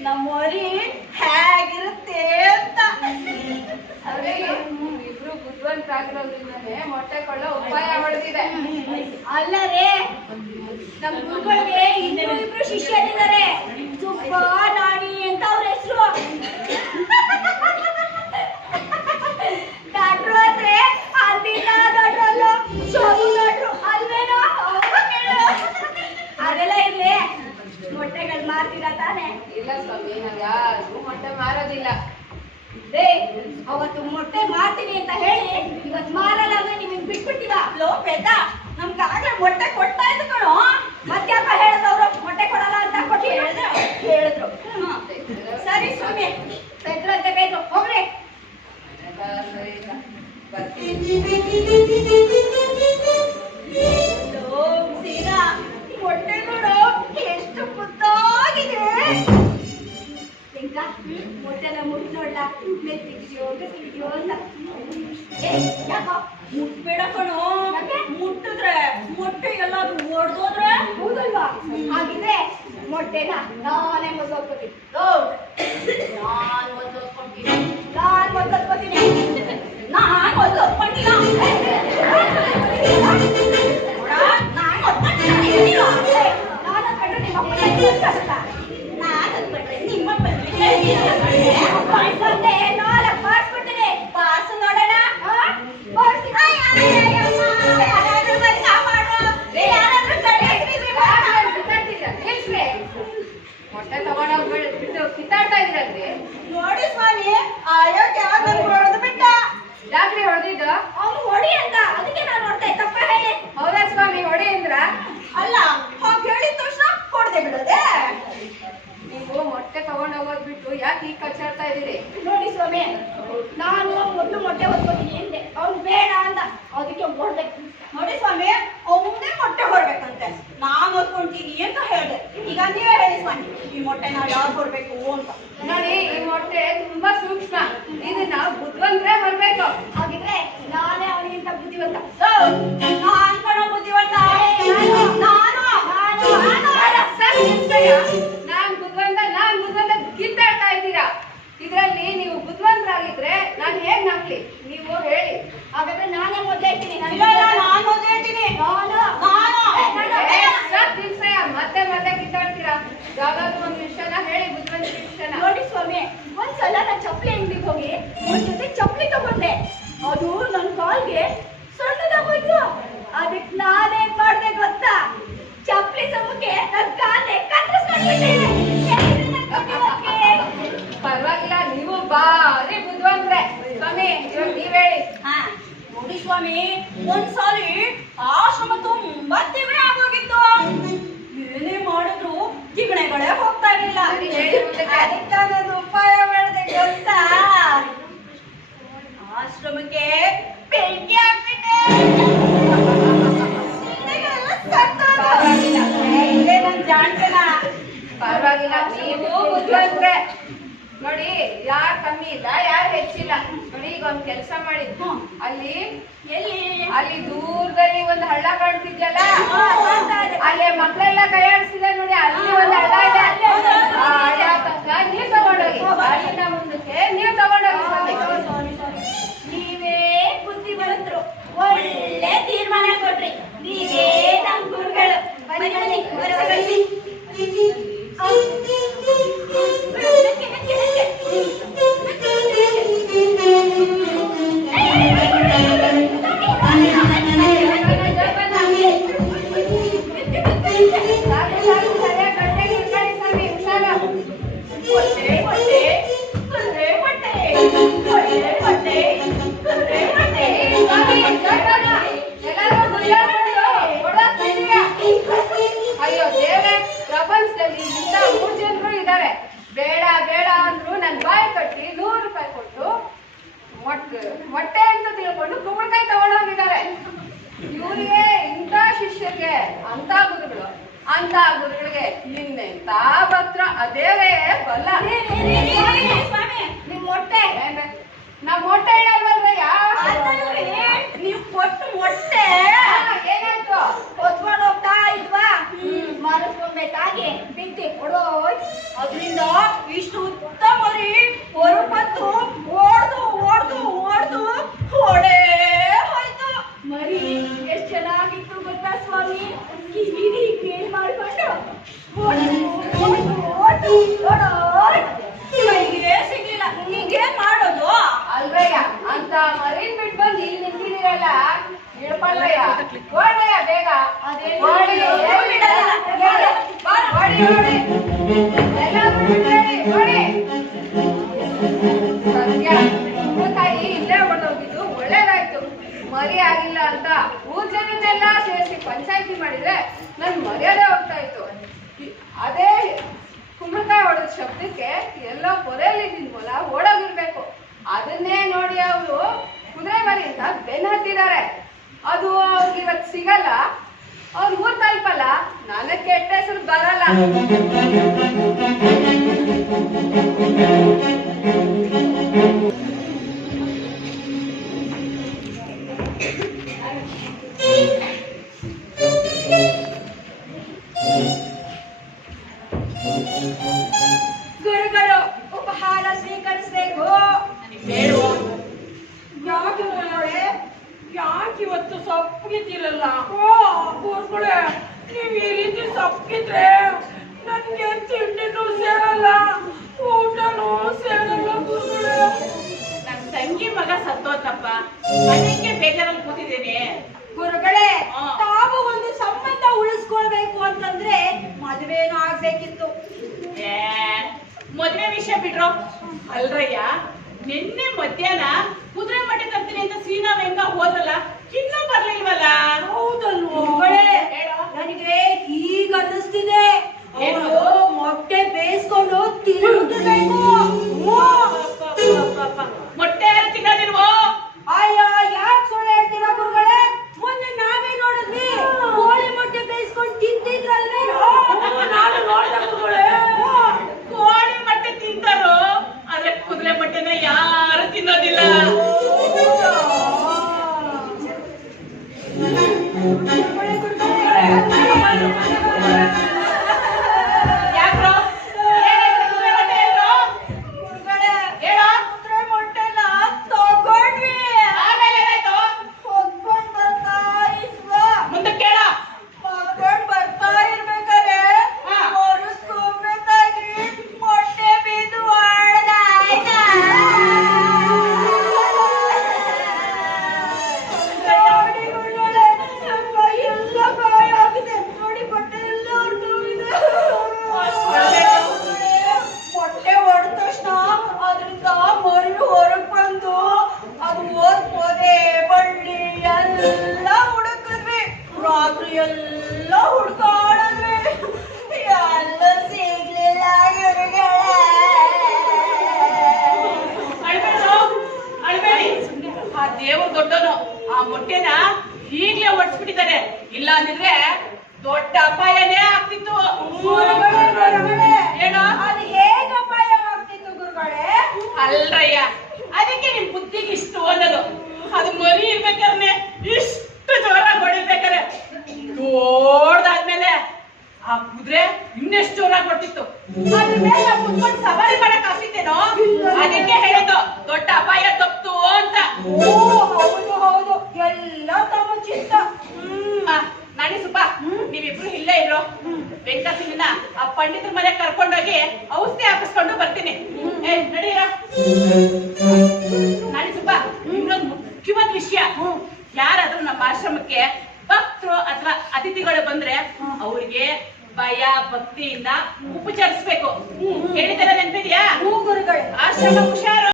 ನಮ್ಮೋರಿ ಹೇಗಿರುತ್ತೆ ಅಂತ. ಅವ್ರಿಗೆ ಇಬ್ರು ಬುದ್ಧಿವಂತರಾಗಿರೋದ್ರಿಂದಾನೆ ಮೊಟ್ಟೆ ಕೊಳ್ಳೋ ಉಪಾಯ ಹೊಡೆದಿದೆ. ಅಲ್ಲ ರೇ ನಮ್ ಗುರುಗಳಿಗೆ ಇಬ್ರು ಇಬ್ರು ಶಿಷ್ಯರಿದ್ದಾರೆ. ಸುಬ್ಬ ನಾಣಿ ಅಂತ ಅವ್ರ ಹೆಸರು ಡಾಕ್ಟ್ರು ಅಂದ್ರೆ ಅಲ್ಲಿನ ಡಾಕ್ಟ್ರಲ್ಲ ಶೋಭು ಡಾಕ್ಟ್ರು ಅಲ್ವೇನೋ ಹೌದು ಕೇಳು. ಅದೆಲ್ಲ ಇರ್ಲಿ ಮೊಟ್ಟೆಗಳು ಮಾರ್ತೀರಾ ತಾನೇ ಇಲ್ಲ ಸ್ವಾಮಿ ನಾವ್ ಯಾರು ಮೊಟ್ಟೆ ಮಾರೋದಿಲ್ಲ ರೇ ಅವತ್ತು ಮೊಟ್ಟೆ ಮಾಡ್ತೀನಿ ಅಂತ ಹೇಳಿ ಇವತ್ ಮಾರಲ್ಲ ಅಂದ್ರೆ ನಿಮಗೆ ಬಿಟ್ಬಿಟ್ಟಿವ? ಲೋ ಪೆದ್ದ ನಮ್ಗೆ ಮೊಟ್ಟೆ ಕೊಡ್ತಾ ಕಣೋ. ಮತ್ತ್ಯಾಕ ಹೇಳಿದವ್ರು, ಮೊಟ್ಟೆ ಕೊಡಲ್ಲ ಅಂತ ಕೊಟ್ಟು ಹೇಳಿದ್ರು. ಹೇಳಿದ್ರು. ಸರಿ ಸ್ವಾಮಿ ಪೆದ್ರಂತೆ ಬೇಕು ಹೋಗ್ರಿ. ಬರ್ತೀನಿ ಮೆತ್ತಿಗಿದೆಯೋ ಗಟ್ಟಿಗಿದೆಯೋ ಅಂತ ಯಾಕೋ ಮುಟ್ಟಿದ್ರೆ ಮೊಟ್ಟೆ ಎಲ್ಲಾದ್ರೂ ಒಡ್ದೋದ್ರೆ ಹೌದಲ್ವಾ ಹಾಗಿದ್ರೆ ಮೊಟ್ಟೆನ ನಾನೇ ಮೊದಲು ಹೊತ್ಕೊತೀನಿ ನಾನ್ ಮೊದಲು ಹೊತ್ಕೊತೀನಿ ನಾನ್ ಮೊದಲು ಹೊತ್ಕೊತೀನಿ ನಾನ್ ನಾನ್ ಹೊತ್ಕೊಂಡ್ರೆ ನಿಮ್ಮ ಕಿತ್ತಾಡ್ತಾ ಇದ್ರಲ್ರಿ ನೋಡಿ ಸ್ವಾಮಿ ನನ್ಗೆ ಹೊಡೆದು ಬಿಟ್ಟ. ಯಾಕ್ರಿ ಹೊಡೆದಿದ್ದು? ಅವನು ಹೊಡಿ ಅಂತ ಅದಕ್ಕೆ ನಾನು ಹೊಡ್ದೆ ತಪ್ಪ ಹೇಳಿ. ಹೌದಾ ಸ್ವಾಮಿ ಹೊಡಿ ಅಂದ್ರ? ಅಲ್ಲ ಹೋಗಿ ಹೇಳಿದ ತಕ್ಷಣ ಹೊಡೆದೆ ಬಿಡೋದೆ. ನೀವು ಮೊಟ್ಟೆ ತಗೊಂಡು ಹೋಗೋದ್ ಬಿಟ್ಟು ಯಾಕೆ ಈಗ ಕಚ್ಚಾಡ್ತಾ ಇದೀರಿ ನೋಡಿ ಸ್ವಾಮಿ ನಾನು ಮೊದಲು ಮೊಟ್ಟೆ ಹೊತ್ಕೋತೀನಿ ಎಂದೆ ಅವ್ನು ಬೇಡ ಅಂದ ಅದಕ್ಕೆ ಹೊಡ್ದೆ. ನೋಡಿ ಸ್ವಾಮಿ ಅವನೇ ಮೊಟ್ಟೆ ಹೊಡ್ಬೇಕಂತೆ. ನಾನು ಹೊತ್ಕೊಂತೀನಿ ಅಂತ ಹೇಳ್ದೆ. ಈಗ ನೀವೇ ಹೇಳಿ ಸ್ವಾಮಿ ಈ ಮೊಟ್ಟೆ ನಾವು ಯಾವ್ದು ಕೊಡ್ಬೇಕು ಅಂತ. ನೋಡಿ ಈ ಮೊಟ್ಟೆ ತುಂಬಾ ಸೂಕ್ಷ್ಮ. ಇದನ್ನ ಬುದ್ಧಿವಂತರೇ ಬರ್ಬೇಕು. ಹಾಗಿದ್ರೆ ನಾನೇ ಅವನಿಗಿಂತ ಬುದ್ಧಿವಂತ. ನಾನು ಕಣ ಬುದ್ಧಿವಂತ ನಾನು ನಾನು ನಾನು ಸರ್, ನಿಲ್ಸಯ್ಯ. ನಾನ್ ಬುದ್ಧಿವಂತ ನಾನ್ ಬುದ್ಧಿವಂತ ಕಿತ್ತಾಡ್ತಾ ಇದ್ದೀರಾ? ಇದ್ರಲ್ಲಿ ನೀವು ಬುದ್ಧಿವಂತರಾಗಿದ್ರೆ ನಾನು ಹೇಗ್ ನಂಬ್ಲಿ ನೀವು ಹೇಳಿ. ಹಾಗಾದ್ರೆ ನಾನೇ ಮೊದಲೇ ಹೇಳ್ತೀನಿ sola la. ನೋಡಿ ಯಾರು ಕಮ್ಮಿ ಇಲ್ಲ ಯಾರು ಹೆಚ್ಚಿಲ್ಲ. ನೋಡಿ ಈಗ ಒಂದ್ ಕೆಲಸ ಮಾಡಿದ್ದು ಅಲ್ಲಿ ಎಲ್ಲಿ? ಅಲ್ಲಿ ದೂರದಲ್ಲಿ ಒಂದು ಹಳ್ಳ ಕಾಣ್ತಿದ್ಯಲ್ಲ? ಅಲ್ಲಿ ಮಕ್ಕಳೆಲ್ಲ ಕೈ ಆಡಿಸಿದ ನೋಡಿ ಅಲ್ಲಿ ಒಂದು ಹಳ್ಳ ಇದೆ. ಆ ಹಳ್ಳ ತಗೊಂಡೋಗಿ. ಶಿಷ್ಯರಿಗೆ ಅಂತ ಗುರುಗಳು ಅಂತ ಗುರುಗಳಿಗೆ ಇನ್ನೆಂತ ತಾಪತ್ರ ಅದೇವೇ ಬಲ್ಲ. ನಿಮ್ ಮೊಟ್ಟೆ. ನಾ ನಾವ್ ಮೊಟ್ಟೆ ಇಡಲ್ವಲ್ರಯ್ಯ ಅದಲ್ರಿ, ನೀವು ಕೊಟ್ಟು ಮೊಟ್ಟೆ. ಏನಾಯ್ತು? ಹೊತ್ಕೊಂಡು ಹೋಗ್ತಾ ಇಲ್ವಾ ಮಾರಿಸ್ಕೊಬೇಕಾಗಿ ಬಿತ್ತಿ ಕೊಡೋಯ್ ಅದರಿಂದ ಇಷ್ಟು ಉತ್ತಮ ರೀ ಹೊರಪತ್ತು ಆಗಿಲ್ಲ ಅಂತ ಊರ್ ಜನನ್ನೆಲ್ಲ ಸೇರಿಸಿ ಪಂಚಾಯತಿ ಮಾಡಿದ್ರೆ ನನ್ ಮರ್ಯಾದೆ ಹೋಗ್ತಾ ಇತ್ತು. ಅದೇ ಕುಂಬಳಕಾಯಿ ಹೊಡೆದ ಶಬ್ದಕ್ಕೆ ಎಲ್ಲೋ ಪೊರೆಯಲ್ಲಿ ಮೊಲ ಓಡೋಗಿರ್ಬೇಕು. ಅದನ್ನೇ ನೋಡಿ ಅವರು ಕುದುರೆ ಮರಿ ಅಂತ ಬೆನ್ ಹತ್ತಿದ್ದಾರೆ. ಅದು ಅವ್ರಿಗೆ ಇವತ್ತು ಸಿಗಲ್ಲ. ಅವ್ರ ಊರ್ ತಲುಪಲ್ಲ. ನನಗೆ ಕೆಟ್ಟ ಹೆಸರು ಬರಲ್ಲ. ಗುರುಗಳು ಉಪಹಾರ ಸ್ವೀಕರಿಸಬೇಕು. ಯಾಕೆ ಗುರುಗಳೇ ಯಾಕೆ ಇವತ್ತು ಸೊಪ್ಪಿದ್ದಿರಲ್ಲ ಓ ಗುರುಗಳೇ ನೀವು ಈ ರೀತಿ ಸೊಪ್ಪಿದ್ರೆ ನನ್ಗೆ ತಿಂಡಿನೂ ಸೇರಲ್ಲ. ತಂಗಿ ಮಗ ಸತ್ತೋತಪ್ಪ. ಅದಕ್ಕೆ ಬೇಜಾರಲ್ಲಿ ಕೂತಿದ್ದೀನಿ. ಗುರುಗಳೇ ತಾವು ಒಂದು ಸಂಬಂಧ ಉಳಿಸ್ಕೊಳ್ಬೇಕು ಅಂತಂದ್ರೆ ಮದುವೆನೂ ಆಗ್ಬೇಕಿತ್ತು. ಏ, ಮದ್ವೆ ವಿಷಯ ಬಿಡ್ರೋ ಅಲ್ರಯ್ಯ ನಿನ್ನೆ ಮಧ್ಯಾಹ್ನ ಕುದುರೆ ಮಟ್ಟಿ ತರ್ತೀನಿ ಅಂತ ಸೀನಾ ಹೆಂಗ ಹೋದ್ರಲ್ಲ? ಇನ್ನೂ ಬರ್ಲಿಲ್ವಲ್ಲ? ಹೌದಲ್ವೋ. ನನಗೆ ಈಗ ಅನ್ನಿಸ್ತಿದೆ ಏನು? ರಾತ್ರಿ ಎಲ್ಲ ಹುಡ್ಕಾಡಿದ್ವಿ ಎಲ್ಲ ಸಿಗ್ಲಿಲ್ಲ ಅಳ್ಬೇಡಿ ಆ ದೇವ್ರು ದೊಡ್ಡನು ಆ ಮೊಟ್ಟೆನ ಈಗ್ಲೇ ಹೊಡ್ಸ್ಬಿಟ್ಟಿದ್ದಾರೆ ಇಲ್ಲ ಅಂದಿದ್ರೆ ದೊಡ್ಡ ಅಪಾಯನೇ ಆಗ್ತಿತ್ತು. ಏನೋ? ಅದು ಹೇಗೆ ಅಪಾಯವಾಗ್ತಿತ್ತು ಗುರುಗಳೇ? ಅಲ್ರಯ್ಯ ಅದಕ್ಕೆ ನಿಮ್ ಬುದ್ಧಿಗೆ ಇಷ್ಟು ಅನ್ನೋದು. ಅದು ಮರಿ ಇರ್ಬೇಕಾದ್ರೆ ದೊಡ್ಡದಾದ್ಮೇಲೆ ಆ ಕುದುರೆ ಇನ್ನೆಷ್ಟು ಜೋರಾಗಿ ಬರ್ತಿತ್ತು ಅದ್ರ ಮೇಲೆ ನಾವ್ ಕುತ್ಕೊಂಡು ಸವಾರಿ ಮಾಡಕ್ ಆಗ್ತಿತ್ತೇನೋ? ಅದಕ್ಕೆ ಹೇಳಿದ್ದು ದೊಡ್ಡ ಅಪಾಯ ತಪ್ತು ಅಂತ. ಓ ಹೌದು ಹೌದು. ಎಲ್ಲ ತಮ್ಮ ಚಿತ್ತ. ಹ್ಮ್. ನಾಣಿ ಸುಬ್ಬ ನೀವಿಬ್ರು ಇಲ್ಲೇ ಇರೋ ವೆಂಕಟಸಿನ ಆ ಪಂಡಿತರ ಮನೆ ಕರ್ಕೊಂಡೋಗಿ ಔಷಧಿ ಹಾಕಿಸ್ಕೊಂಡು ಬರ್ತೀನಿ. ಏ ನಡೀರ ನಾಣಿ ಸುಬ್ಬ ಇನ್ನೊಂದು ಮುಖ್ಯವಾದ ವಿಷಯ. ಯಾರಾದ್ರೂ ನಮ್ಮ ಆಶ್ರಮಕ್ಕೆ ಅತಿಥಿಗಳು ಬಂದ್ರೆ ಅವ್ರಿಗೆ ಭಯ ಭಕ್ತಿಯಿಂದ ಉಪಚರಿಸ್ಬೇಕು. ಹೇಳಿದಾರೆ ನೆನ್ಪಿದ್ಯಾ? ಗುರುಗಳು. ಆಶ್ರಮ ಹುಷಾರು.